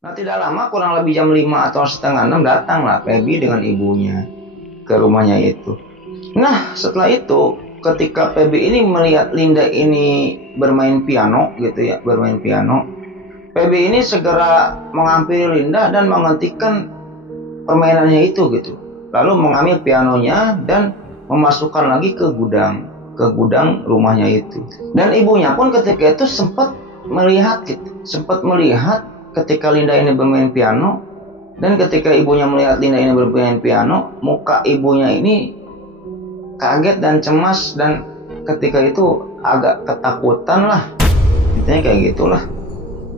Nah, tidak lama, kurang lebih jam 5 atau setengah 6, datanglah Feby dengan ibunya ke rumahnya itu. Nah, setelah itu, ketika Feby ini melihat Linda ini bermain piano gitu ya, bermain piano, Feby ini segera menghampiri Linda dan menghentikan permainannya itu gitu. Lalu mengambil pianonya dan memasukkan lagi ke gudang rumahnya itu. Dan ibunya pun ketika itu sempat melihat gitu, sempat melihat ketika Linda ini bermain piano, dan ketika ibunya melihat Linda ini bermain piano, muka ibunya ini kaget dan cemas, dan ketika itu agak ketakutan lah, intinya kayak gitulah.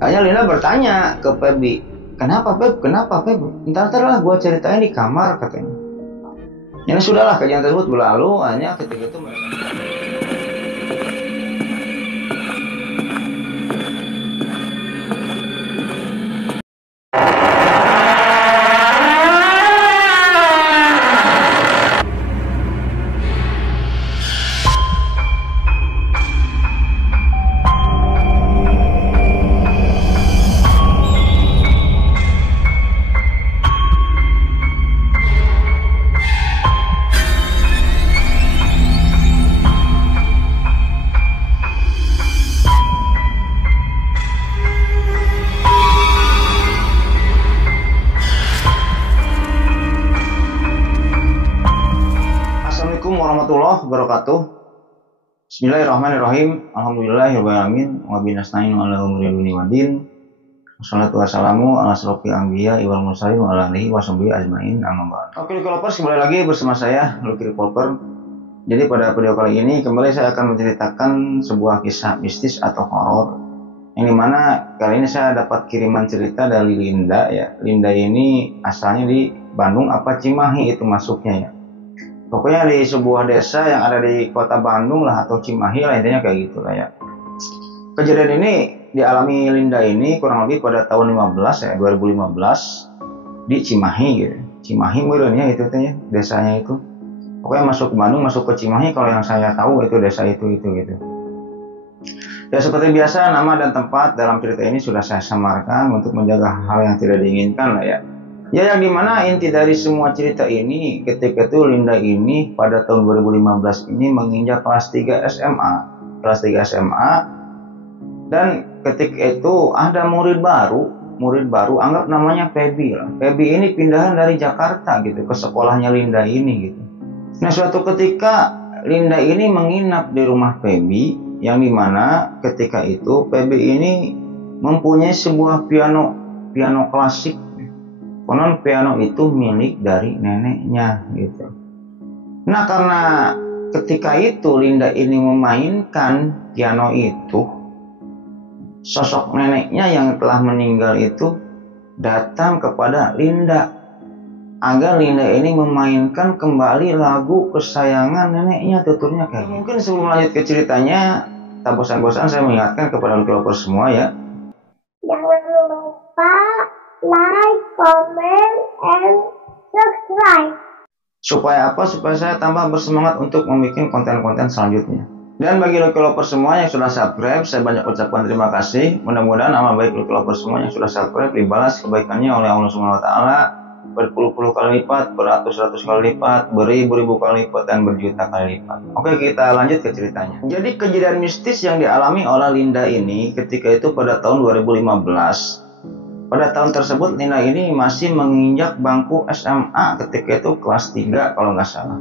Akhirnya Linda bertanya ke Feby, kenapa Feb, kenapa Feb, ntar lah gue ceritain di kamar katanya. Yang sudahlah, kejadian tersebut berlalu. Hanya ketika itu mereka Assalamualaikum warahmatullahi wabarakatuh. Bismillahirrahmanirrahim. Alhamdulillahirrahmanirrahim. Wabinasnain ala umri dunia wadin. Wassalatu wassalamu ala asrofil anbiya wal mursalin wa ala alihi washabihi ajmain, amma ba'd. Oke, Lucky kembali lagi bersama saya, Lucky Revolver. Jadi pada video kali ini kembali saya akan menceritakan sebuah kisah mistis atau horor, yang dimana kali ini saya dapat kiriman cerita dari Linda ya. Linda ini asalnya di Bandung apa Cimahi itu masuknya ya. Pokoknya di sebuah desa yang ada di kota Bandung lah, atau Cimahi lah, intinya kayak gitu lah ya. Kejadian ini dialami Linda ini kurang lebih pada tahun 2015 di Cimahi gitu. Cimahi meureunnya itu teh ya, desanya itu. Pokoknya masuk ke Bandung, masuk ke Cimahi, kalau yang saya tahu itu desa itu gitu. Ya, seperti biasa, nama dan tempat dalam cerita ini sudah saya samarkan untuk menjaga hal yang tidak diinginkan lah ya. Ya, yang dimana inti dari semua cerita ini, ketika itu Linda ini pada tahun 2015 ini menginjak kelas 3 SMA. Kelas 3 SMA. Dan ketika itu ada murid baru, anggap namanya Feby lah. Feby ini pindahan dari Jakarta gitu ke sekolahnya Linda ini gitu. Nah, suatu ketika Linda ini menginap di rumah Feby, yang dimana ketika itu Feby ini mempunyai sebuah piano klasik. Konon piano itu milik dari neneknya gitu. Nah, karena ketika itu Linda ini memainkan piano itu, sosok neneknya yang telah meninggal itu datang kepada Linda agar Linda ini memainkan kembali lagu kesayangan neneknya, tuturnya kayak gitu. Mungkin sebelum lanjut ke ceritanya, tak bosan-bosan saya mengingatkan kepada Lucky semua ya, jangan lupa like, comment, and subscribe. Supaya apa? Supaya saya tambah bersemangat untuk membuat konten-konten selanjutnya. Dan bagi Lucky semua yang sudah subscribe, saya banyak ucapkan terima kasih. Mudah-mudahan amal baik Lucky semua yang sudah subscribe dibalas kebaikannya oleh Allah Subhanahu wa taala berpuluh-puluh kali lipat, beratus-ratus kali lipat, beribu-ribu kali lipat, dan berjuta kali lipat. Oke, kita lanjut ke ceritanya. Jadi kejadian mistis yang dialami oleh Linda ini ketika itu pada tahun 2015. Pada tahun tersebut Linda ini masih menginjak bangku SMA, ketika itu kelas 3 kalau nggak salah.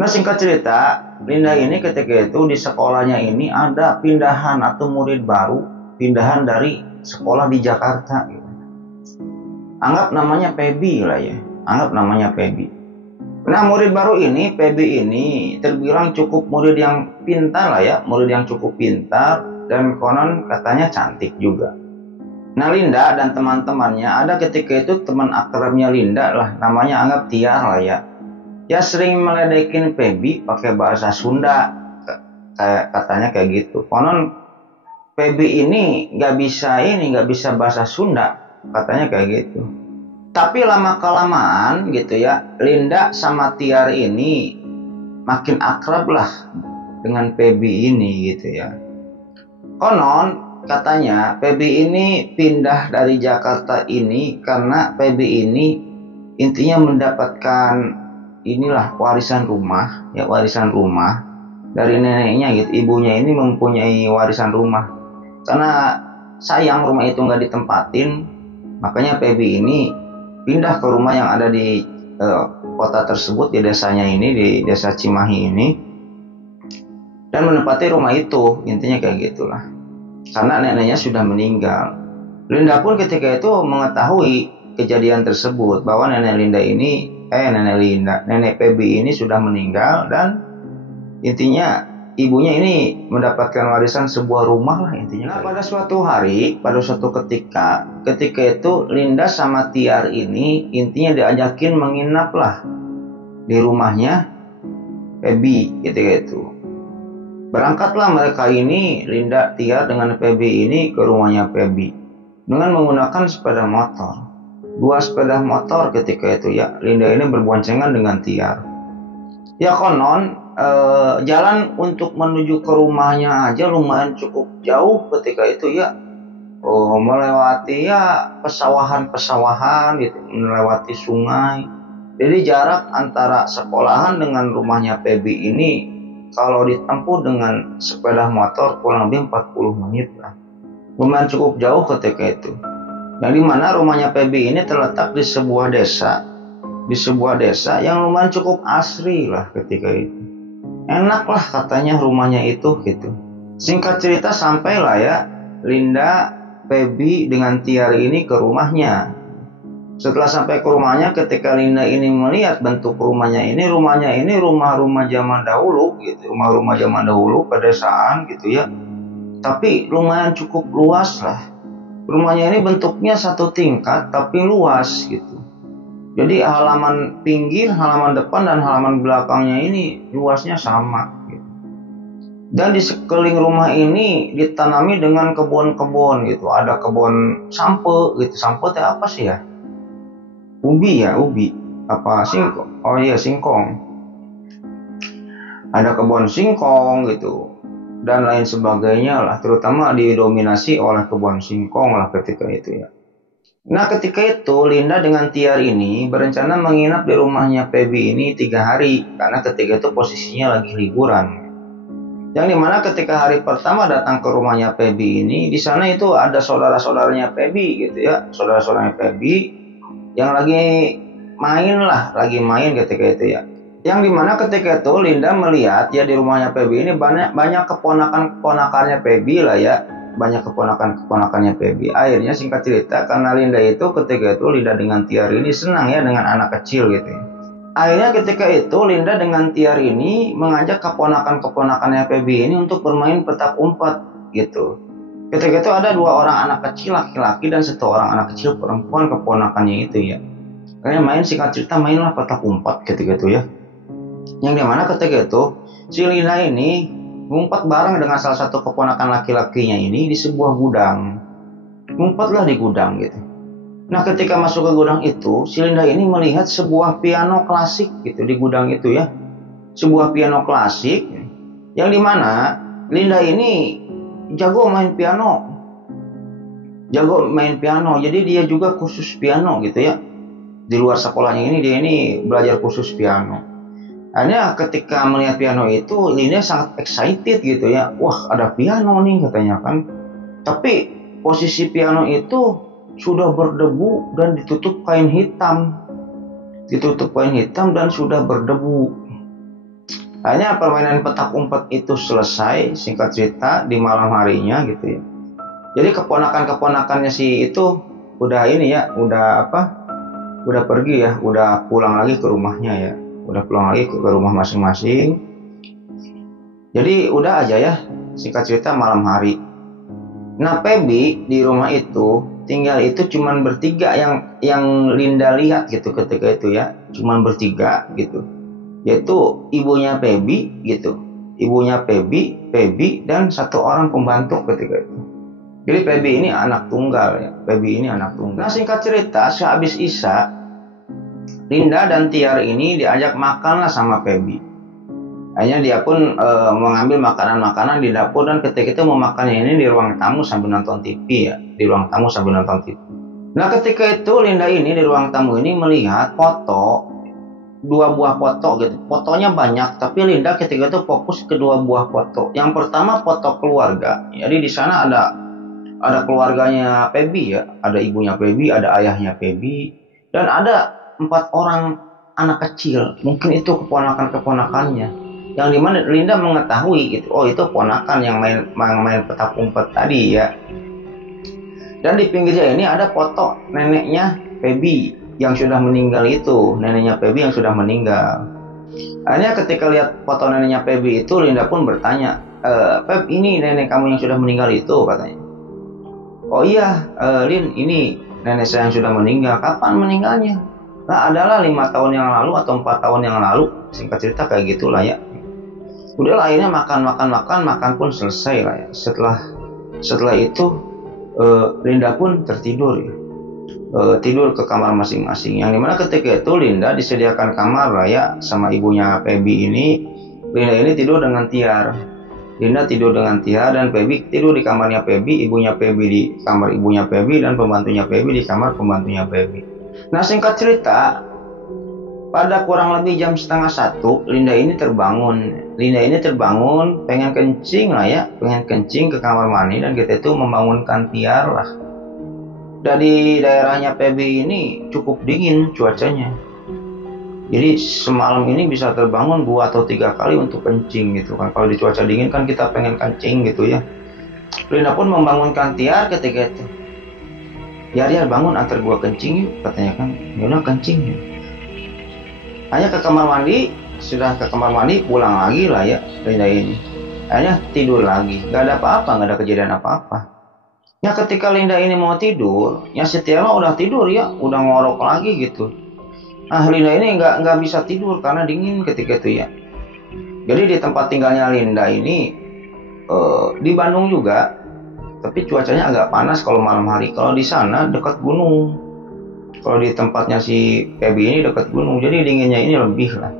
Nah, singkat cerita, Linda ini ketika itu di sekolahnya ini ada pindahan atau murid baru, pindahan dari sekolah di Jakarta gitu. Anggap namanya Feby lah ya, anggap namanya Feby. Nah, murid baru ini, Feby ini terbilang cukup murid yang pintar lah ya, murid yang cukup pintar, dan konon katanya cantik juga. Nah, Linda dan teman-temannya, ada ketika itu teman akrabnya Linda lah, namanya anggap Tiar lah ya. Ya, sering meledekin Feby pakai bahasa Sunda, kayak katanya kayak gitu. Konon Feby ini nggak bisa bahasa Sunda, katanya kayak gitu. Tapi lama kelamaan gitu ya, Linda sama Tiar ini makin akrab lah dengan Feby ini gitu ya. Konon katanya Feby ini pindah dari Jakarta ini karena Feby ini intinya mendapatkan inilah warisan rumah dari neneknya gitu. Ibunya ini mempunyai warisan rumah. Karena sayang rumah itu nggak ditempatin, makanya Feby ini pindah ke rumah yang ada di kota tersebut, di desanya ini, di desa Cimahi ini, dan menempati rumah itu. Intinya kayak gitulah. Karena neneknya sudah meninggal. Linda pun ketika itu mengetahui kejadian tersebut bahwa nenek Feby ini sudah meninggal, dan intinya ibunya ini mendapatkan warisan sebuah rumah lah intinya. Nah, pada suatu hari, pada suatu ketika itu Linda sama Tiar ini intinya diajakin menginap lah di rumahnya Feby ketika itu. Berangkatlah mereka ini, Linda, Tiar dengan Feby ini ke rumahnya Feby dengan menggunakan sepeda motor. 2 sepeda motor ketika itu ya. Linda ini berboncengan dengan Tiar. Ya konon jalan untuk menuju ke rumahnya aja lumayan cukup jauh ketika itu ya. Melewati ya pesawahan gitu, melewati sungai. Jadi jarak antara sekolahan dengan rumahnya Feby ini kalau ditempuh dengan sepeda motor kurang lebih 40 menit lah. Lumayan cukup jauh ketika itu. Yang dimana rumahnya Feby ini terletak di sebuah desa yang lumayan cukup asri lah ketika itu. Enak lah katanya rumahnya itu gitu. Singkat cerita sampailah ya Linda, Feby dengan Tiar ini ke rumahnya. Setelah sampai ke rumahnya, ketika Linda ini melihat bentuk rumahnya ini rumah-rumah zaman dahulu gitu, rumah-rumah zaman dahulu pedesaan gitu ya. Tapi lumayan cukup luas lah. Rumahnya ini bentuknya 1 tingkat tapi luas gitu. Jadi halaman pinggir, halaman depan dan halaman belakangnya ini luasnya sama gitu. Dan di sekeliling rumah ini ditanami dengan kebun-kebun gitu. Ada kebun sampe gitu. Sampe itu apa sih ya? Ubi. Apa singkong? Oh iya, singkong. Ada kebun singkong gitu. Dan lain sebagainya lah. Terutama didominasi oleh kebun singkong lah ketika itu ya. Nah ketika itu Linda dengan Tiar ini berencana menginap di rumahnya Feby ini 3 hari. Karena ketika itu posisinya lagi liburan. Yang dimana ketika hari pertama datang ke rumahnya Feby ini, di sana itu ada saudara-saudaranya Feby gitu ya. Saudara-saudaranya Feby yang lagi main ketika itu ya. Yang dimana ketika itu Linda melihat ya di rumahnya Feby ini banyak keponakannya Feby lah ya. Banyak keponakannya Feby. Akhirnya singkat cerita karena Linda itu ketika itu Linda dengan Tiar ini senang ya dengan anak kecil gitu ya. Akhirnya ketika itu Linda dengan Tiar ini mengajak keponakannya Feby ini untuk bermain petak umpet gitu. Ketika itu ada 2 orang anak kecil laki-laki dan 1 orang anak kecil perempuan keponakannya itu ya. Kalian main, singkat cerita mainlah petak umpet ketika itu ya. Yang dimana ketika itu si Linda ini ngumpet bareng dengan salah satu keponakan laki-lakinya ini di sebuah gudang. Ngumpetlah di gudang gitu. Nah ketika masuk ke gudang itu, si Linda ini melihat sebuah piano klasik gitu di gudang itu ya. Sebuah piano klasik yang dimana Linda ini jago main piano. Jadi dia juga khusus piano gitu ya. Di luar sekolahnya ini dia ini belajar khusus piano. Akhirnya ketika melihat piano itu Linda sangat excited gitu ya. Wah ada piano nih katanya kan. Tapi posisi piano itu sudah berdebu dan ditutup kain hitam. Dan sudah berdebu. Akhirnya permainan petak umpet itu selesai, singkat cerita di malam harinya gitu ya. Jadi keponakannya si itu udah ini ya, udah pergi ya, udah pulang lagi ke rumahnya ya. Udah pulang lagi ke rumah masing-masing. Jadi udah aja ya, singkat cerita malam hari. Nah Feby di rumah itu tinggal itu cuman bertiga yang Linda lihat gitu ketika itu ya. Cuman bertiga gitu. Yaitu ibunya Feby gitu. Ibunya Feby dan 1 orang pembantu ketika itu. Jadi Feby ini anak tunggal ya. Nah singkat cerita sehabis Isya Linda dan Tiar ini diajak makan lah sama Feby. Akhirnya dia pun mengambil makanan-makanan di dapur, dan ketika itu memakannya ini di ruang tamu sambil nonton TV ya, di ruang tamu sambil nonton TV. Nah ketika itu Linda ini di ruang tamu ini melihat foto, dua buah foto gitu. Fotonya banyak, tapi Linda ketika itu fokus ke dua buah foto. Yang pertama foto keluarga. Jadi di sana ada keluarganya Feby ya, ada ibunya Feby, ada ayahnya Feby, dan ada 4 orang anak kecil. Mungkin itu keponakan-keponakannya. Yang dimana Linda mengetahui gitu, oh itu ponakan yang main petak umpet tadi ya. Dan di pinggirnya ini ada foto neneknya Feby yang sudah meninggal itu, neneknya Feby yang sudah meninggal. Akhirnya ketika lihat foto neneknya Feby itu, Linda pun bertanya, Feb, ini nenek kamu yang sudah meninggal itu, katanya. Oh iya, Lin, ini nenek saya yang sudah meninggal. Kapan meninggalnya? Nah, adalah 5 tahun yang lalu atau 4 tahun yang lalu. Singkat cerita kayak gitulah ya. Udah akhirnya makan pun selesai lah ya. Setelah itu Linda pun tertidur ya. Tidur ke kamar masing-masing. Yang dimana ketika itu Linda disediakan kamar lah ya sama ibunya Feby ini. Linda ini tidur dengan Tiar. Linda tidur dengan Tiar dan Feby tidur di kamarnya Feby, ibunya Feby di kamar ibunya Feby, dan pembantunya Feby di kamar pembantunya Feby. Nah singkat cerita, pada kurang lebih jam 12:30 Linda ini terbangun pengen kencing lah ya, pengen kencing ke kamar mandi, dan kita itu membangunkan Tiar lah. Dari daerahnya Feby ini cukup dingin cuacanya, jadi semalam ini bisa terbangun 2 atau 3 kali untuk kencing gitu kan. Kalau di cuaca dingin kan kita pengen kencing gitu ya. Linda pun membangunkan Tiar ketika itu. Ya bangun, antar gua kencing yuk, katanya kan. Yaudah kencing yuk. Hanya ke kamar mandi, sudah ke kamar mandi pulang lagi lah ya Linda ini. Hanya tidur lagi, gak ada apa-apa, gak ada kejadian apa-apa. Ya ketika Linda ini mau tidur, ya si Tiar udah tidur ya, udah ngorok lagi gitu. Nah Linda ini nggak bisa tidur karena dingin ketika itu ya. Jadi di tempat tinggalnya Linda ini di Bandung juga, tapi cuacanya agak panas kalau malam hari. Kalau di sana dekat gunung. Kalau di tempatnya si Feby ini dekat gunung, jadi dinginnya ini lebih lah.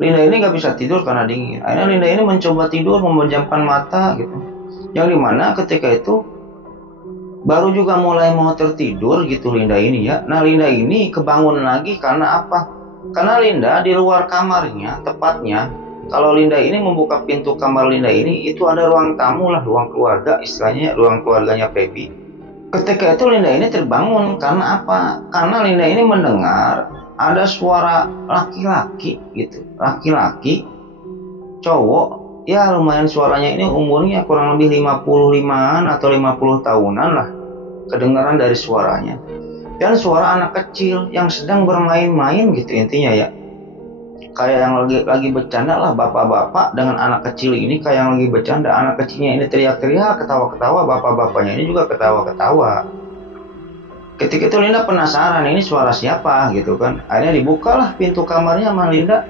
Linda ini nggak bisa tidur karena dingin. Akhirnya Linda ini mencoba tidur, memejamkan mata gitu. Yang dimana ketika itu baru juga mulai mau tertidur gitu Linda ini ya. Nah Linda ini kebangun lagi karena apa? Karena Linda di luar kamarnya, tepatnya kalau Linda ini membuka pintu kamar Linda ini, itu ada ruang tamu lah, ruang keluarga, istilahnya ruang keluarganya Feby. Ketika itu Linda ini terbangun karena apa? Karena Linda ini mendengar ada suara laki-laki gitu, laki-laki cowok ya, lumayan suaranya ini umurnya kurang lebih 55-an atau 50 tahunan lah, kedengaran dari suaranya. Dan suara anak kecil yang sedang bermain-main gitu intinya ya. Kayak yang lagi bercanda lah, bapak-bapak dengan anak kecil ini kayak yang lagi bercanda. Anak kecilnya ini teriak-teriak, ketawa-ketawa, bapak-bapaknya ini juga ketawa-ketawa. Ketika itu Linda penasaran, ini suara siapa gitu kan. Akhirnya dibukalah pintu kamarnya sama Linda.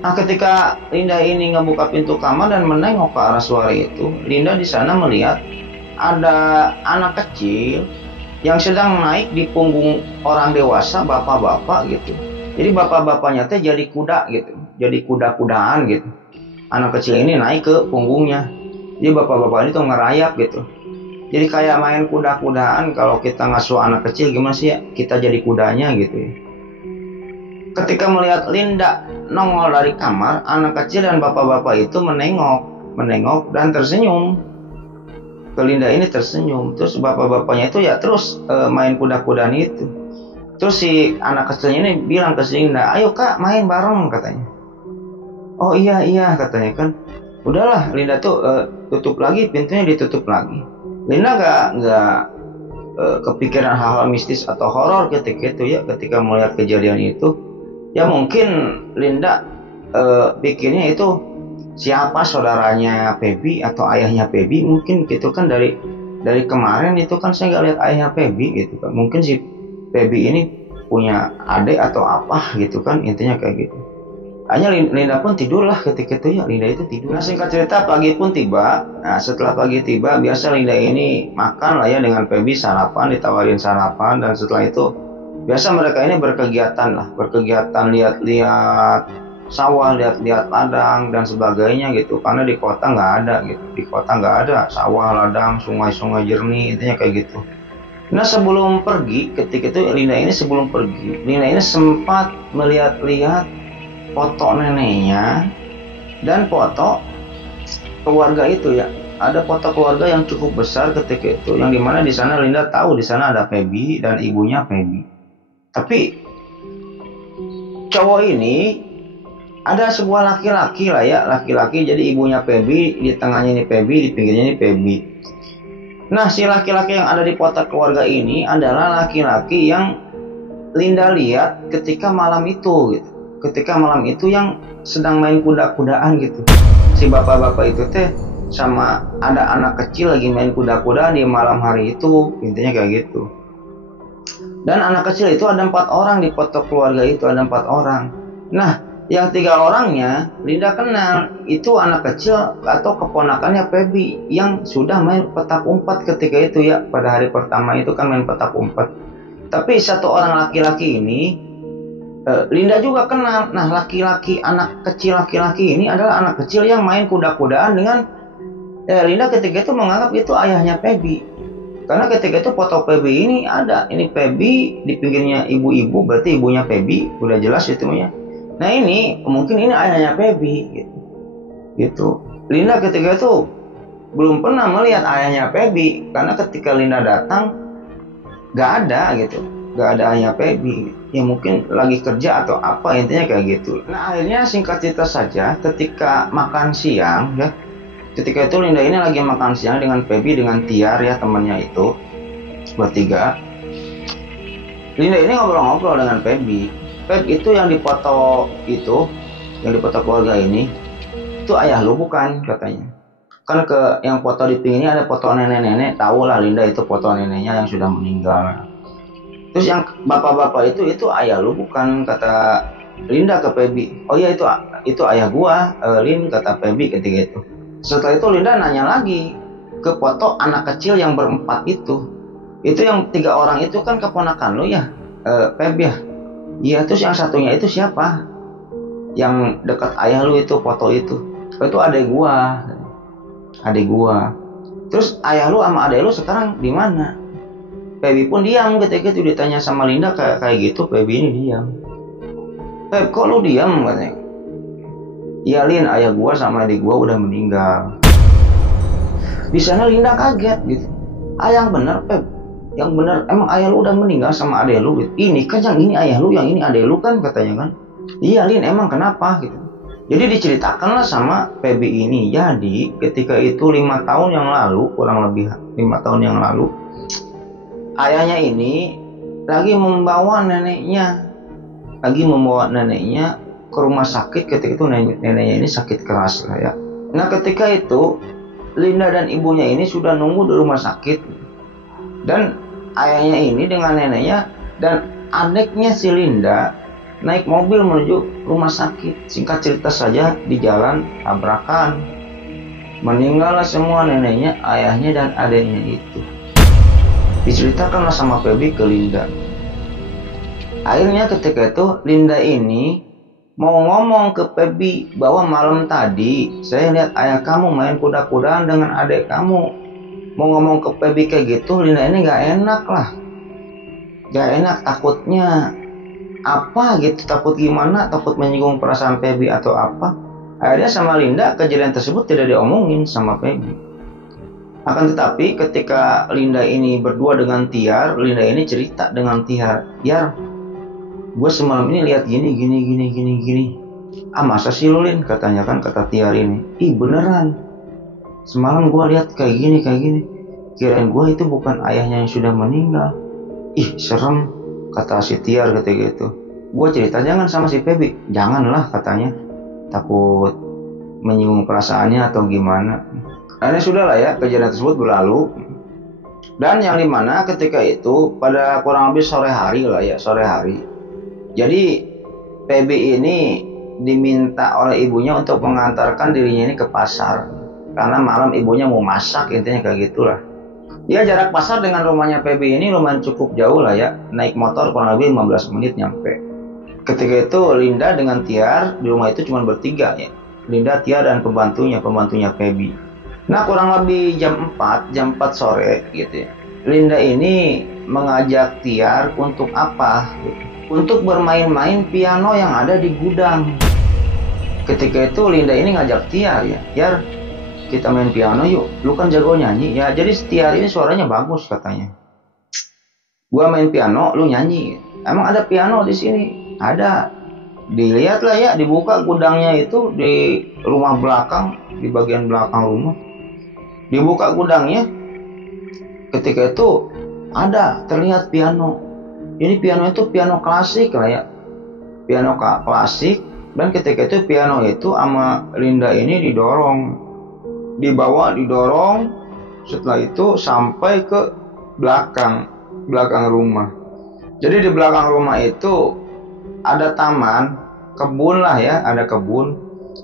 Nah ketika Linda ini ngebuka pintu kamar dan menengok ke arah suara itu, Linda di sana melihat ada anak kecil yang sedang naik di punggung orang dewasa, bapak-bapak gitu. Jadi bapak-bapaknya teh jadi kuda gitu, jadi kuda-kudaan gitu. Anak kecil ini naik ke punggungnya. Jadi bapak-bapak ini tuh ngerayap gitu. Jadi kayak main kuda-kudaan, kalau kita ngasuh anak kecil gimana sih ya, kita jadi kudanya gitu ya. Ketika melihat Linda nongol dari kamar, anak kecil dan bapak-bapak itu menengok dan tersenyum. Ke Linda ini tersenyum. Terus bapak-bapaknya itu ya terus main kuda-kudaan itu. Terus si anak kecilnya ini bilang ke si Linda, ayo kak main bareng katanya. Oh iya katanya kan. Udahlah Linda tuh tutup lagi, pintunya ditutup lagi. Linda nggak kepikiran hal-hal mistis atau horor ketika itu ya, ketika melihat kejadian itu. Ya mungkin Linda pikirnya itu siapa saudaranya Feby atau ayahnya Feby. Mungkin gitu kan, dari kemarin itu kan saya nggak lihat ayahnya Feby gitu kan. Mungkin si Feby ini punya adik atau apa gitu kan, intinya kayak gitu. Hanya Linda pun tidurlah ketika itu ya, Linda itu tidur. Nah singkat cerita pagi pun tiba. Nah setelah pagi tiba, biasa Linda ini makan lah ya dengan Feby, sarapan, ditawarin sarapan. Dan setelah itu biasa mereka ini berkegiatan lihat-lihat sawah, lihat-lihat ladang dan sebagainya gitu, karena di kota nggak ada gitu, di kota nggak ada sawah, ladang, sungai-sungai jernih, intinya kayak gitu. Nah sebelum pergi, ketika itu Linda ini sebelum pergi, Linda ini sempat melihat-lihat foto neneknya dan foto keluarga itu ya. Ada foto keluarga yang cukup besar ketika itu, yang dimana di sana Linda tahu di sana ada Feby dan ibunya Feby. Tapi cowok ini ada sebuah laki-laki lah ya, laki-laki, jadi ibunya Feby, di tengahnya ini Feby, di pinggirnya ini Feby. Nah, si laki-laki yang ada di foto keluarga ini adalah laki-laki yang Linda lihat ketika malam itu gitu. Ketika malam itu yang sedang main kuda-kudaan gitu. Si bapak-bapak itu teh sama ada anak kecil lagi main kuda-kudaan di malam hari itu, intinya kayak gitu. Dan anak kecil itu ada 4 orang di foto keluarga itu, ada 4 orang. Nah, yang 3 orangnya Linda kenal, itu anak kecil atau keponakannya Feby yang sudah main petak umpet ketika itu ya, pada hari pertama itu kan main petak umpet. Tapi 1 orang laki-laki ini Linda juga kenal. Nah, laki-laki, anak kecil laki-laki ini adalah anak kecil yang main kuda-kudaan dengan Linda ketika itu menganggap itu ayahnya Feby. Karena ketika itu foto Feby ini ada, ini Feby, di pinggirnya ibu-ibu, berarti ibunya Feby, udah jelas itu ya. Nah ini mungkin ini ayahnya Feby gitu. Linda ketika itu belum pernah melihat ayahnya Feby, karena ketika Linda datang nggak ada gitu, nggak ada ayahnya Feby. Ya mungkin lagi kerja atau apa, intinya kayak gitu. Nah akhirnya singkat cerita saja, ketika makan siang ya, ketika itu Linda ini lagi makan siang dengan Feby, dengan Tiar ya, temannya itu bertiga. Linda ini ngobrol-ngobrol dengan Feby. Feby itu yang dipoto itu, yang dipoto keluarga ini, itu ayah lu bukan, katanya. Kan ke yang foto di pinggirnya ada foto nenek-nenek, tahu lah Linda itu foto neneknya yang sudah meninggal. Terus yang bapak-bapak itu ayah lu bukan, kata Linda ke Feby. Oh iya itu ayah gua, Lin, kata Feby ketika itu. Setelah itu Linda nanya lagi ke foto anak kecil yang berempat itu yang 3 orang itu kan keponakan lu ya, Feby ya. Iya, terus yang satunya itu siapa? Yang dekat ayah lu itu foto itu. Oh, itu adik gua. Terus ayah lu sama adik lu sekarang di mana? Feby pun diam ketika itu ditanya sama Linda kayak gitu. Feby ini diam. Feb, kok lu diam, katanya? Iya Lin, ayah gua sama adik gua udah meninggal. Di sana Linda kaget gitu. Yang bener Feb, yang bener emang ayah lu udah meninggal sama adik lu gitu. Ini kan yang ini ayah lu, yang ini adik lu kan, katanya kan. Iya Lin, emang kenapa gitu. Jadi diceritakanlah sama Feby ini. Jadi ketika itu 5 tahun yang lalu, kurang lebih 5 tahun yang lalu, ayahnya ini lagi membawa neneknya ke rumah sakit. Ketika itu neneknya ini sakit keras lah ya. Nah ketika itu Linda dan ibunya ini sudah nunggu di rumah sakit, dan ayahnya ini dengan neneknya dan adiknya si Linda naik mobil menuju rumah sakit. Singkat cerita saja, di jalan tabrakan, meninggallah semua neneknya, ayahnya dan adiknya itu. Diceritakanlah sama Feby ke Linda. Akhirnya ketika itu Linda ini mau ngomong ke Feby bahwa malam tadi saya lihat ayah kamu main kuda-kudaan dengan adik kamu. Mau ngomong ke Feby kayak gitu, Linda ini gak enak lah. Gak enak, takutnya apa gitu, takut gimana, takut menyinggung perasaan Feby atau apa. Akhirnya sama Linda kejadian tersebut tidak diomongin sama Feby. Akan tetapi ketika Linda ini berdua dengan Tiar, Linda ini cerita dengan Tiar, Tiar, gue semalam ini lihat gini. Ah masa sih lu Lin, katanya kan, kata Tiar ini. Ih beneran, semalam gue lihat kayak gini. Kirain gue itu bukan ayahnya yang sudah meninggal. Ih serem, kata si Tiar ketika itu. Gue cerita jangan sama si Feby. Janganlah, katanya, takut menyinggung perasaannya atau gimana. Akhirnya sudah lah ya, kejadian tersebut berlalu. Dan yang dimana ketika itu pada kurang lebih sore hari. Jadi Feby ini diminta oleh ibunya untuk mengantarkan dirinya ini ke pasar, karena malam ibunya mau masak, intinya kayak gitulah. Ya jarak pasar dengan rumahnya Feby ini lumayan cukup jauh lah ya, naik motor kurang lebih 15 menit nyampe. Ketika itu Linda dengan Tiar di rumah itu cuma bertiga ya. Linda, Tiar, dan pembantunya Feby. Nah, kurang lebih jam 4 sore gitu ya. Linda ini mengajak Tiar untuk apa? Gitu. Untuk bermain-main piano yang ada di gudang. Ketika itu Linda ini ngajak Tiar ya. Tiar, kita main piano yuk. Lu kan jago nyanyi ya. Jadi Tiar ini suaranya bagus katanya. Gua main piano, lu nyanyi. Emang ada piano di sini? Ada. Dilihatlah ya, dibuka gudangnya itu di rumah belakang, di bagian belakang rumah. Dibuka gudangnya, ketika itu ada terlihat piano. Ini piano itu piano klasik lah ya, piano klasik. Dan ketika itu piano itu sama Linda ini didorong. Setelah itu sampai ke belakang rumah. Jadi di belakang rumah itu ada taman, kebun lah ya, ada kebun,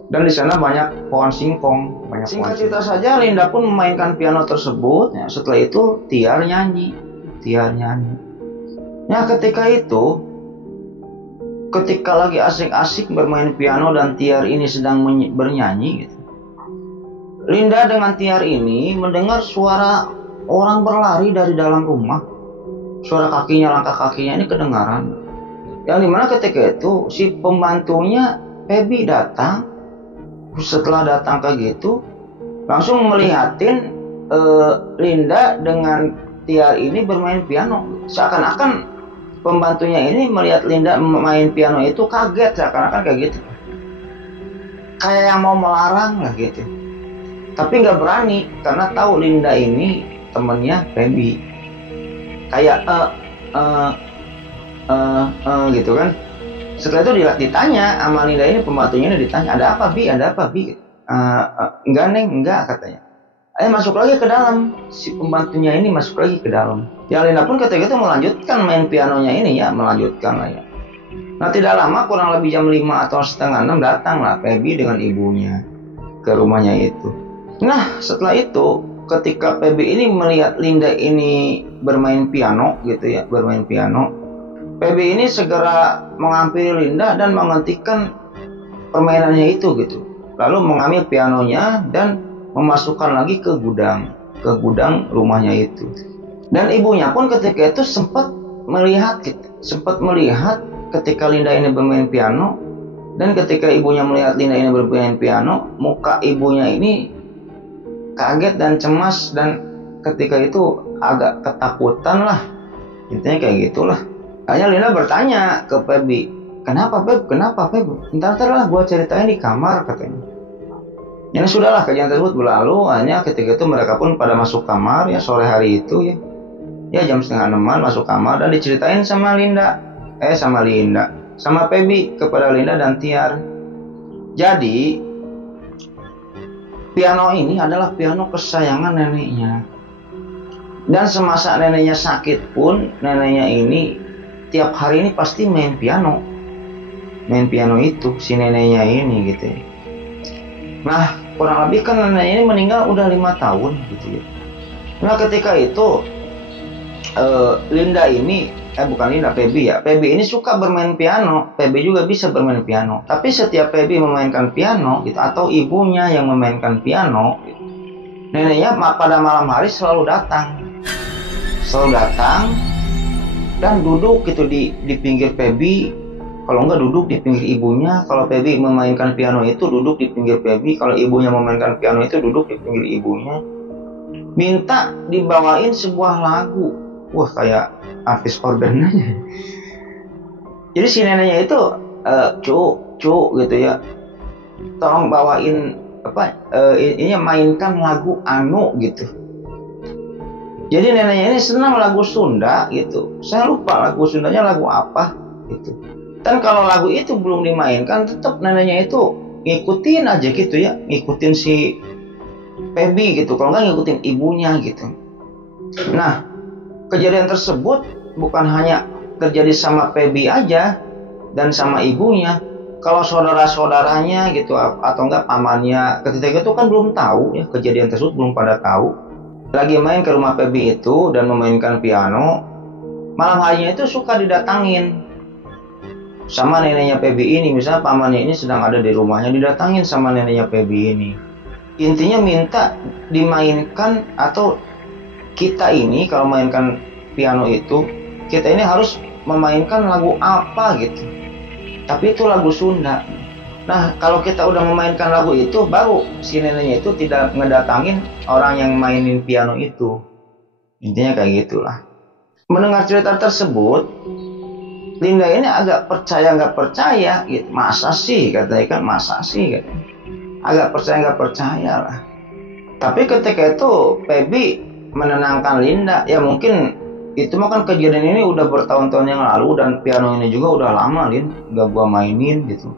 dan di sana banyak pohon singkong. Singkat cerita saja, Linda pun memainkan piano tersebut. Ya, setelah itu Tiar nyanyi. Nah, ketika lagi asik-asik bermain piano dan Tiar ini sedang bernyanyi, gitu, Linda dengan Tiar ini mendengar suara orang berlari dari dalam rumah. Suara langkah kakinya ini kedengaran. Yang dimana ketika itu si pembantunya Feby datang. Setelah datang kayak gitu, langsung melihatin Linda dengan Tiar ini bermain piano. Seakan-akan pembantunya ini melihat Linda main piano itu kaget, seakan-akan kayak gitu. Kayak yang mau melarang lah gitu. Tapi nggak berani karena tahu Linda ini temennya Feby. Kayak gitu kan. Setelah itu ditanya sama Linda ini, pembantunya ini ditanya, ada apa Bi? Enggak Neng, enggak katanya. Masuk lagi ke dalam. Si pembantunya ini masuk lagi ke dalam. Yang Linda pun ketika itu melanjutkan main pianonya ini ya, melanjutkan lah ya. Nah, tidak lama, kurang lebih jam 5 atau setengah 6 datanglah Feby dengan ibunya ke rumahnya itu. Nah, setelah itu ketika Feby ini melihat Linda ini bermain piano gitu ya, Feby ini segera menghampiri Linda dan menghentikan permainannya itu gitu. Lalu mengambil pianonya dan memasukkan lagi ke gudang rumahnya itu. Dan ibunya pun ketika itu sempat melihat ketika Linda ini bermain piano. Dan ketika ibunya melihat Linda ini bermain piano, muka ibunya ini kaget dan cemas, dan ketika itu agak ketakutan lah. Intinya kayak gitulah. Akhirnya Linda bertanya ke Feby, kenapa Feb? Ntar lah gue ceritain di kamar katanya. Yang sudahlah, kejadian tersebut berlalu. Hanya ketika itu mereka pun pada masuk kamar ya, sore hari itu ya. Ya jam setengah 6-an masuk kamar dan diceritain sama Feby kepada Linda dan Tiar. Jadi piano ini adalah piano kesayangan neneknya. Dan semasa neneknya sakit pun, neneknya ini tiap hari ini pasti main piano itu si neneknya ini gitu ya. Nah, kurang lebih kan neneknya ini meninggal udah 5 tahun gitu ya. Nah, ketika itu Feby ini suka bermain piano. Feby juga bisa bermain piano. Tapi setiap Feby memainkan piano gitu, atau ibunya yang memainkan piano gitu, neneknya pada malam hari selalu datang dan duduk gitu di pinggir Feby. Kalau enggak duduk di pinggir ibunya. Kalau Feby memainkan piano itu duduk di pinggir Feby. Kalau ibunya memainkan piano itu duduk di pinggir ibunya. Minta dibawain sebuah lagu. Wah, kayak artis organ aja. Jadi si neneknya itu cuk gitu ya, tolong bawain ini mainkan lagu anu gitu. Jadi neneknya ini senang lagu Sunda gitu. Saya lupa lagu Sundanya lagu apa gitu. Dan kalau lagu itu belum dimainkan, tetap neneknya itu ngikutin aja gitu ya, ngikutin si Feby gitu. Kalau nggak ngikutin ibunya gitu. Nah, kejadian tersebut bukan hanya terjadi sama Feby aja dan sama ibunya. Kalau saudara-saudaranya gitu atau enggak pamannya ketika itu kan belum tahu ya, kejadian tersebut belum pada tahu. Lagi main ke rumah Feby itu dan memainkan piano, malam harinya itu suka didatangin sama neneknya Feby ini. Misalnya pamannya ini sedang ada di rumahnya, didatangin sama neneknya Feby ini. Intinya minta dimainkan, atau kita ini kalau mainkan piano itu, kita ini harus memainkan lagu apa gitu. Tapi itu lagu Sunda. Nah, kalau kita udah memainkan lagu itu, baru si neneknya itu tidak ngedatangin orang yang mainin piano itu. Intinya kayak gitulah. Mendengar cerita tersebut, Linda ini agak percaya nggak percaya gitu. Masa sih, katanya kan, masa sih katanya. Agak percaya nggak percaya lah. Tapi ketika itu Feby menenangkan Linda. Ya mungkin itu mah kan kejadian ini udah bertahun-tahun yang lalu, dan piano ini juga udah lama Lin gak gua mainin gitu.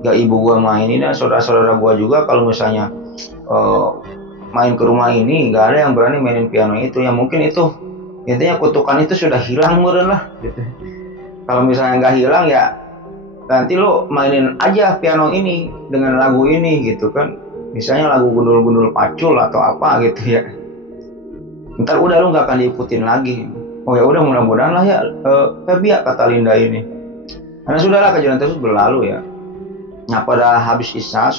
Gak ibu gua mainin, dan saudara-saudara gua juga kalau misalnya main ke rumah ini gak ada yang berani mainin piano itu. Ya mungkin itu intinya kutukan itu sudah hilang meureun lah gitu. Kalau misalnya nggak hilang, ya nanti lo mainin aja piano ini dengan lagu ini gitu kan. Misalnya lagu gundul-gundul pacul atau apa gitu ya. Ntar udah lo nggak akan diikutin lagi. Oh ya udah, mudah-mudahan lah ya Feby ya, kata Linda ini. Karena sudahlah kejadian tersebut berlalu ya. Nah pada habis Isya,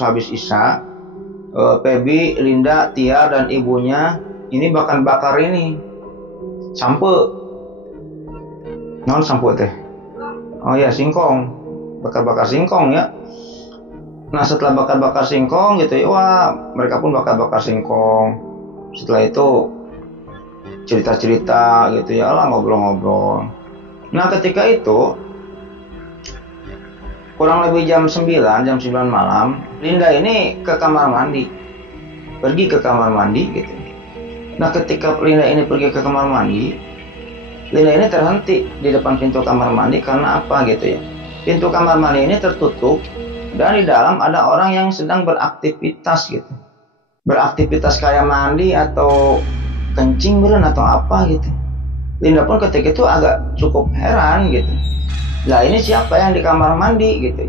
Feby, Linda, Tia dan ibunya ini bakar ini sampo. Non sampo teh. Oh ya, singkong, bakar singkong ya. Nah setelah bakar singkong gitu ya, wah mereka pun bakar singkong. Setelah itu cerita gitu ya lah, ngobrol-ngobrol. Nah ketika itu kurang lebih jam 9 malam, Linda ini ke kamar mandi, pergi ke kamar mandi gitu. Nah ketika Linda ini pergi ke kamar mandi, Linda ini terhenti di depan pintu kamar mandi. Karena apa gitu ya, pintu kamar mandi ini tertutup dan di dalam ada orang yang sedang beraktivitas gitu. Beraktivitas kayak mandi atau kencing beren atau apa gitu. Linda pun ketika itu agak cukup heran gitu. Lah ini siapa yang di kamar mandi gitu.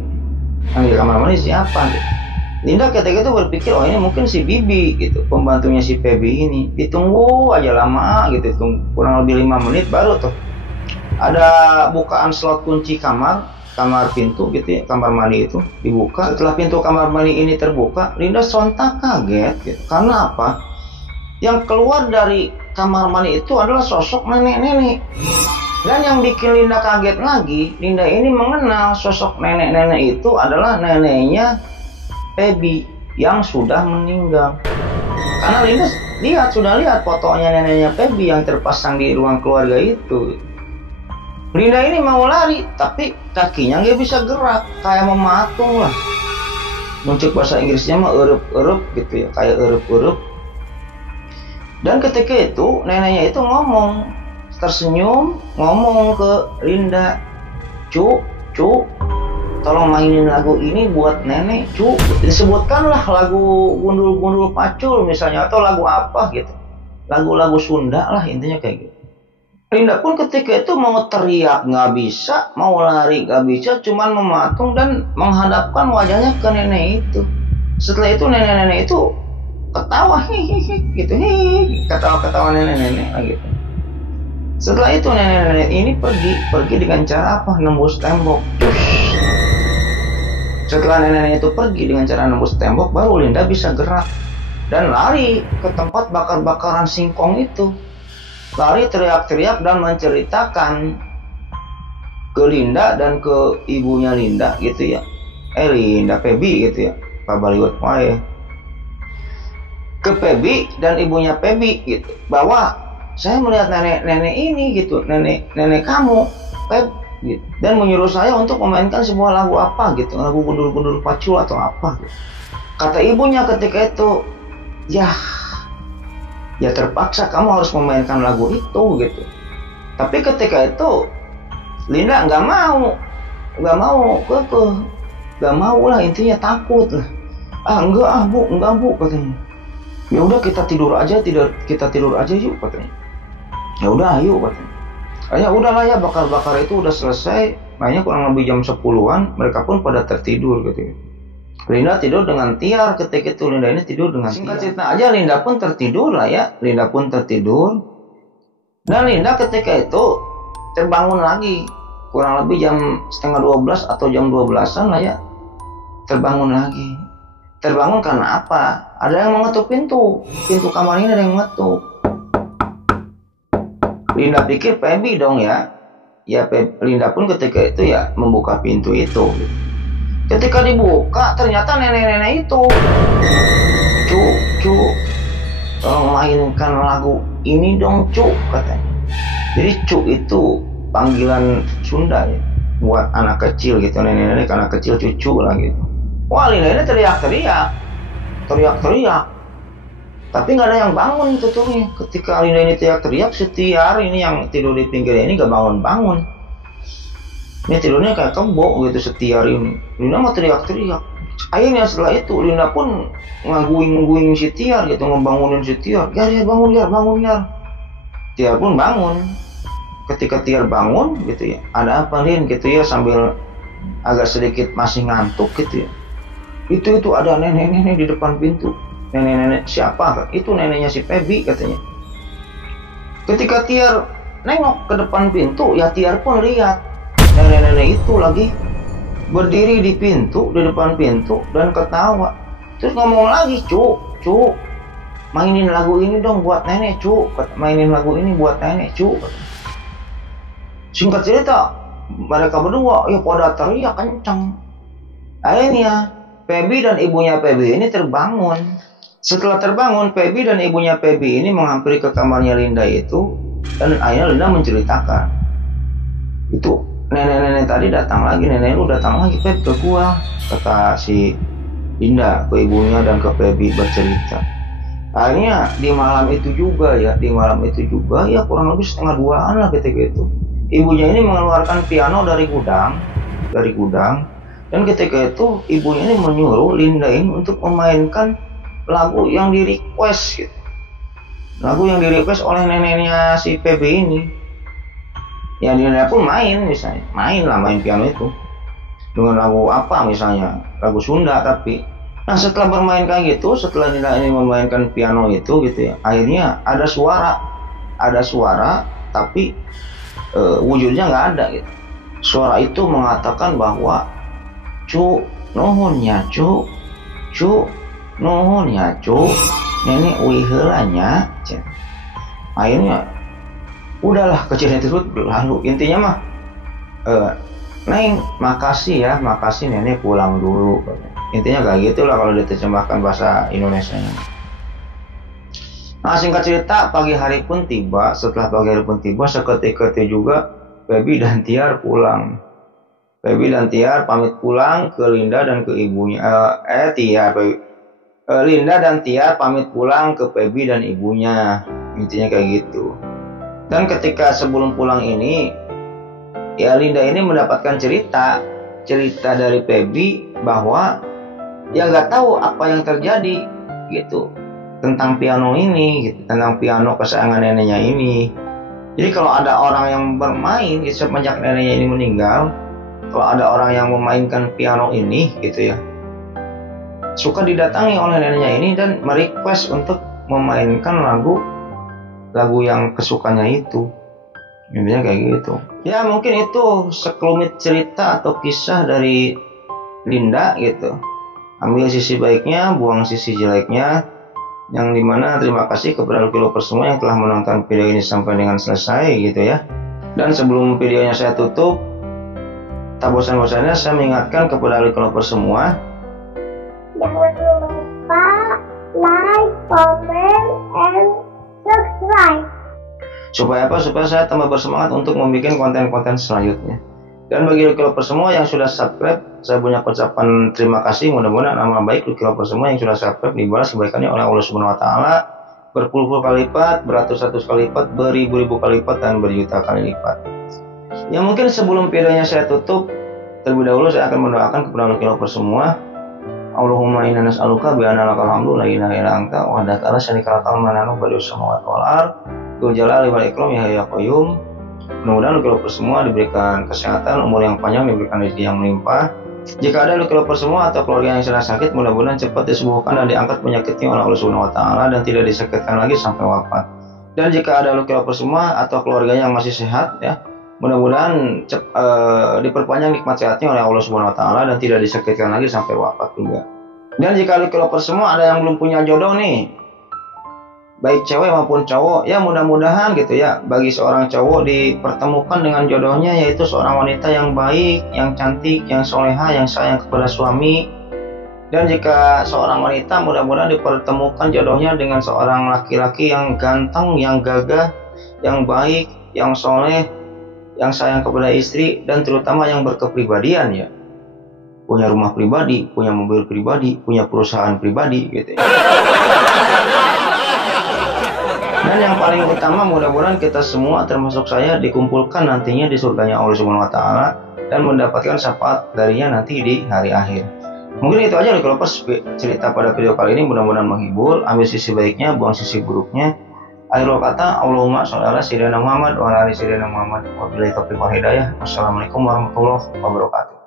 Yang di kamar mandi siapa gitu. Linda ketika itu berpikir, oh ini mungkin si Bibi gitu, pembantunya si Feby ini. Ditunggu aja lama gitu, kurang lebih 5 menit baru tuh ada bukaan slot kunci kamar pintu gitu ya, kamar mandi itu dibuka. Setelah pintu kamar mandi ini terbuka, Linda sontak kaget gitu. Karena apa? Yang keluar dari kamar mandi itu adalah sosok nenek-nenek. Dan yang bikin Linda kaget lagi, Linda ini mengenal sosok nenek-nenek itu adalah neneknya Feby yang sudah meninggal. Karena Linda sudah lihat fotonya neneknya Feby yang terpasang di ruang keluarga itu. Linda ini mau lari, tapi kakinya nggak bisa gerak, kayak mematung lah. Muncul bahasa Inggrisnya mah erup-erup gitu ya, kayak erup-erup. Dan ketika itu neneknya itu ngomong, tersenyum, ngomong ke Linda, "Cu, tolong mainin lagu ini buat nenek, Cu." Disebutkanlah lagu gundul-gundul pacul misalnya, atau lagu apa gitu. Lagu-lagu Sunda lah intinya kayak gitu. Linda pun ketika itu mau teriak nggak bisa, mau lari nggak bisa, cuman mematung dan menghadapkan wajahnya ke nenek itu. Setelah itu nenek-nenek itu ketawa hihihi gitu, ketawa nenek-nenek gitu. Setelah itu nenek-nenek ini pergi dengan cara apa? Nembus tembok. Setelah nenek itu pergi dengan cara nembus tembok, baru Linda bisa gerak dan lari ke tempat bakar-bakaran singkong itu. Lari teriak-teriak dan menceritakan ke Linda dan ke ibunya Linda gitu ya. Linda Feby gitu ya. Pak Baliwat wae. Ke Feby dan ibunya Feby gitu, bahwa saya melihat nenek-nenek ini gitu, nenek kamu Feby gitu, dan menyuruh saya untuk memainkan sebuah lagu apa gitu, lagu gundul-gundul pacul atau apa gitu. Kata ibunya ketika itu, ya terpaksa kamu harus memainkan lagu itu gitu. Tapi ketika itu Linda nggak mau kekeh, nggak mau lah, intinya takut lah. Enggak bu katanya. Ya udah kita tidur aja yuk katanya. Ya udah ayo katanya. Ya udahlah ya, bakar itu udah selesai. Mainnya kurang lebih jam 10-an, mereka pun pada tertidur gitu. Linda tidur dengan Tiar ketika itu. Linda ini tidur dengan Singkat cerita aja, Linda pun tertidur lah ya. Linda pun tertidur. Dan Linda ketika itu terbangun lagi. kurang lebih jam setengah 12 atau jam 12-an lah ya, terbangun lagi. Terbangun karena apa? Ada yang mengetuk pintu kamar ini, ada yang mengetuk. Linda pikir Feby dong ya. Ya Linda pun ketika itu ya membuka pintu itu. Ketika dibuka ternyata nenek-nenek itu. Cu, tolong mainkan lagu ini dong cu, katanya. Jadi cu itu panggilan Sunda ya, buat anak kecil gitu, nenek-nenek anak kecil cucu lah gitu. Wah, Linda ini teriak-teriak, tapi nggak ada yang bangun itu tuh nih. Ketika Linda ini teriak-teriak, si Tiar ini yang tidur di pinggir ini nggak bangun-bangun. Ini tidurnya kayak kebo gitu, si Tiar ini. Linda mau teriak-teriak. Akhirnya setelah itu Linda pun ngaguing si Tiar gitu, ngebangunin si Tiar. Ya bangun ya. Tiar pun bangun. Ketika Tiar bangun gitu ya, ada apa Lin gitu ya, sambil agak sedikit masih ngantuk gitu ya. Itu ada nenek-nenek di depan pintu. Nenek-nenek siapa? Itu neneknya si Feby katanya. Ketika Tiar nengok ke depan pintu, ya Tiar pun lihat nenek-nenek itu lagi berdiri di depan pintu dan ketawa. Terus ngomong lagi, cu, mainin lagu ini dong buat nenek cu. Mainin lagu ini buat nenek cu. Singkat cerita, mereka berdua ya pada teriak kencang. Akhirnya Feby dan ibunya Feby ini terbangun. Setelah terbangun, Feby dan ibunya Feby ini menghampiri ke kamarnya Linda itu, dan akhirnya Linda menceritakan. Itu nenek-nenek tadi datang lagi, nenek lu datang lagi Feby ke gua, kata si Linda ke ibunya dan ke Feby bercerita. Akhirnya di malam itu juga ya kurang lebih setengah 2-an lah ketika itu. Ibunya ini mengeluarkan piano dari gudang, dan ketika itu ibunya ini menyuruh Linda ini untuk memainkan lagu yang di request gitu. Lagu yang di request oleh neneknya si Feby ini. Ya Linda pun main piano itu. Dengan lagu apa misalnya, lagu Sunda tapi. Nah setelah bermain kayak gitu, setelah Linda ini memainkan piano itu gitu ya, akhirnya ada suara tapi wujudnya nggak ada gitu. Suara itu mengatakan bahwa cu nuhun ya cu nuhun ya cu, nenek wihelanya. Akhirnya udahlah kejadian tersebut berlalu. Intinya mah Neng makasih nenek pulang dulu. Intinya kayak gitulah kalau diterjemahkan bahasa Indonesianya. Nah singkat cerita, pagi hari pun tiba. Setelah pagi hari pun tiba, seketika itu juga Feby dan Tiar pulang. Feby dan Tiar pamit pulang ke Linda dan ke ibunya. Linda dan Tiar pamit pulang ke Feby dan ibunya. Intinya kayak gitu. Dan ketika sebelum pulang ini, ya Linda ini mendapatkan cerita dari Feby bahwa ya nggak tahu apa yang terjadi gitu tentang piano ini, gitu, tentang piano kesayangan neneknya ini. Jadi kalau ada orang yang bermain gitu, semenjak neneknya ini meninggal, kalau ada orang yang memainkan piano ini gitu ya, suka didatangi oleh neneknya ini dan merequest untuk memainkan lagu yang kesukaannya itu. Intinya kayak gitu. Ya mungkin itu sekelumit cerita atau kisah dari Linda gitu. Ambil sisi baiknya, buang sisi jeleknya. Yang dimana terima kasih kepada Lucky Lovers semua yang telah menonton video ini sampai dengan selesai gitu ya. Dan sebelum videonya saya tutup, tak bosan-bosannya saya mengingatkan kepada Lucky Lovers semua, jangan lupa like, comment, and subscribe. Supaya apa? Supaya saya tambah bersemangat untuk membuat konten-konten selanjutnya. Dan bagi Lucky Lovers semua yang sudah subscribe, saya punya ucapan terima kasih. Mudah-mudahan nama baik Lucky Lovers semua yang sudah subscribe dibalas kebaikannya oleh Allah Subhanahu Wa Taala berpuluh-puluh kali lipat, beratus-ratus kali lipat, beribu-ribu kali lipat, dan berjuta kali lipat. Ya mungkin sebelum videonya saya tutup, terlebih dahulu saya akan mendoakan kepada Lucky Lovers semua. Allahumma inna nas'aluka bi anna lakal hamdu la ilaha illa anta wahdaka la syarika laka al-mananu badius samawati wal ardh dzul jalali wal ikram ya hayyu ya qayyum. Mudah-mudahan Lucky Lovers semua diberikan kesehatan, umur yang panjang, diberikan rezeki yang melimpah. Jika ada Lucky Lovers semua atau keluarga yang sedang sakit, mudah-mudahan cepat disembuhkan dan diangkat penyakitnya oleh Allah Subhanahu Wa Taala dan tidak disakitkan lagi sampai wafat. Dan jika ada Lucky Lovers semua atau keluarganya yang masih sehat ya, Mudah-mudahan diperpanjang nikmat sehatnya oleh Allah Subhanahu wa taala dan tidak disakitkan lagi sampai wafat juga. Dan jika Lucky semua ada yang belum punya jodoh nih, baik cewek maupun cowok, ya mudah-mudahan gitu ya, bagi seorang cowok dipertemukan dengan jodohnya, yaitu seorang wanita yang baik, yang cantik, yang soleha, yang sayang kepada suami. Dan jika seorang wanita, mudah-mudahan dipertemukan jodohnya dengan seorang laki-laki yang ganteng, yang gagah, yang baik, yang soleh, yang sayang kepada istri, dan terutama yang berkepribadian ya, punya rumah pribadi, punya mobil pribadi, punya perusahaan pribadi gitu ya. Dan yang paling utama, mudah-mudahan kita semua termasuk saya dikumpulkan nantinya di surganya Allah Subhanahu wa taala dan mendapatkan syafaat darinya nanti di hari akhir. Mungkin itu aja Lucky cerita pada video kali ini, mudah-mudahan menghibur, ambil sisi baiknya, buang sisi buruknya. Akhirul kata, Allahumma sholli ala sayyidina Muhammad wa ala ali sayyidina Muhammad. Wabillahi taufiq wal hidayah. Wassalamualaikum warahmatullahi wabarakatuh.